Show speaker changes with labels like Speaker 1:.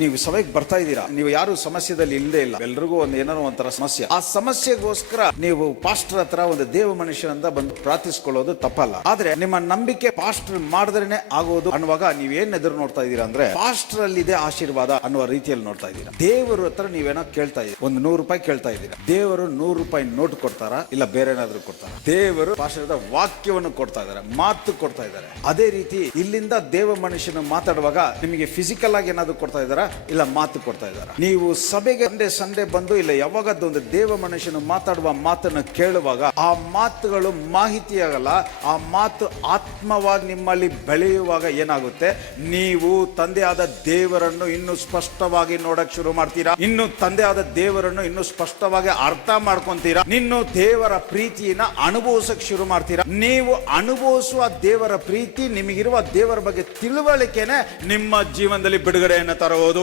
Speaker 1: ನೀವು ಸಭೆಗೆ ಬರ್ತಾ ಇದ್ದೀರಾ? ನೀವು ಯಾರು ಸಮಸ್ಯೆದಲ್ಲಿ ಇಲ್ಲದೆ ಇಲ್ಲ. ಎಲ್ರಿಗೂ ಒಂದು ಏನಾದ್ರು ಒಂಥರ ಸಮಸ್ಯೆ. ಆ ಸಮಸ್ಯೆಗೋಸ್ಕರ ನೀವು ಪಾಸ್ಟರ್ ಹತ್ರ ಒಂದು ದೇವ ಮನುಷ್ಯನಂತ ಬಂದು ಪ್ರಾರ್ಥಿಸ್ಕೊಳ್ಳೋದು ತಪ್ಪಲ್ಲ. ಆದ್ರೆ ನಿಮ್ಮ ನಂಬಿಕೆ ಪಾಸ್ಟರ್ ಮಾಡಿದ್ರೇನೆ ಆಗೋದು ಅನ್ನುವಾಗ ನೀವ್ ಏನ್ ಎದುರು ನೋಡ್ತಾ ಇದ್ದೀರಾ ಅಂದ್ರೆ ಪಾಸ್ಟರ್ ಅಲ್ಲಿ ಇದೆ ಆಶೀರ್ವಾದ ಅನ್ನುವ ರೀತಿಯಲ್ಲಿ ನೋಡ್ತಾ ಇದ್ದೀರಾ. ದೇವರ ಹತ್ರ ನೀವೇನೋ ಕೇಳ್ತಾ ಇದ್ದೀರಾ. ಒಂದು ನೂರು ರೂಪಾಯಿ ಕೇಳ್ತಾ ಇದ್ದೀರಾ. ದೇವರು ನೂರು ರೂಪಾಯಿ ನೋಟ್ ಕೊಡ್ತಾರಾ? ಇಲ್ಲ ಬೇರೆ ಏನಾದ್ರು ಕೊಡ್ತಾರ? ದೇವರು ಪಾಸ್ಟರ್ ವಾಕ್ಯವನ್ನು ಕೊಡ್ತಾ ಇದ್ದಾರೆ, ಮಾತು ಕೊಡ್ತಾ ಇದ್ದಾರೆ. ಅದೇ ರೀತಿ ಇಲ್ಲಿಂದ ದೇವ ಮನುಷ್ಯನ ಮಾತಾಡುವಾಗ ನಿಮಗೆ ಫಿಸಿಕಲ್ ಆಗಿ ಏನಾದ್ರು ಕೊಡ್ತಾ ಇದ್ದಾರಾ? ಇಲ್ಲ ಮಾತು ಕೊಡ್ತಾ ಇದ್ದಾರಾ. ನೀವು ಸಭೆಗೆ ಸಂಡೆ ಸಂಡೆ ಬಂದು ಇಲ್ಲ ಯಾವಾಗದ್ದು ಒಂದು ದೇವ ಮನುಷ್ಯನು ಮಾತಾಡುವ ಮಾತನ್ನು ಕೇಳುವಾಗ ಆ ಮಾತುಗಳು ಮಾಹಿತಿ ಆಗಲ್ಲ ಆ ಮಾತು ಆತ್ಮವಾಗಿ ನಿಮ್ಮಲ್ಲಿ ಬೆಳೆಯುವಾಗ ಏನಾಗುತ್ತೆ? ನೀವು ತಂದೆಯಾದ ದೇವರನ್ನು ಇನ್ನು ಸ್ಪಷ್ಟವಾಗಿ ನೋಡಕ್ ಶುರು ಮಾಡ್ತೀರಾ? ಇನ್ನು ತಂದೆಯಾದ ದೇವರನ್ನು ಇನ್ನು ಸ್ಪಷ್ಟವಾಗಿ ಅರ್ಥ ಮಾಡ್ಕೊಂತೀರಾ? ನಿನ್ನು ದೇವರ ಪ್ರೀತಿಯನ್ನ ಅನುಭವಿಸಕ್ ಶುರು ಮಾಡ್ತೀರಾ? ನೀವು ಅನುಭವಿಸುವ ದೇವರ ಪ್ರೀತಿ ನಿಮಗಿರುವ ದೇವರ ಬಗ್ಗೆ ತಿಳುವಳಿಕೆನೆ ನಿಮ್ಮ ಜೀವನದಲ್ಲಿ ಬಿಡುಗಡೆಯನ್ನು ತರಬಹುದು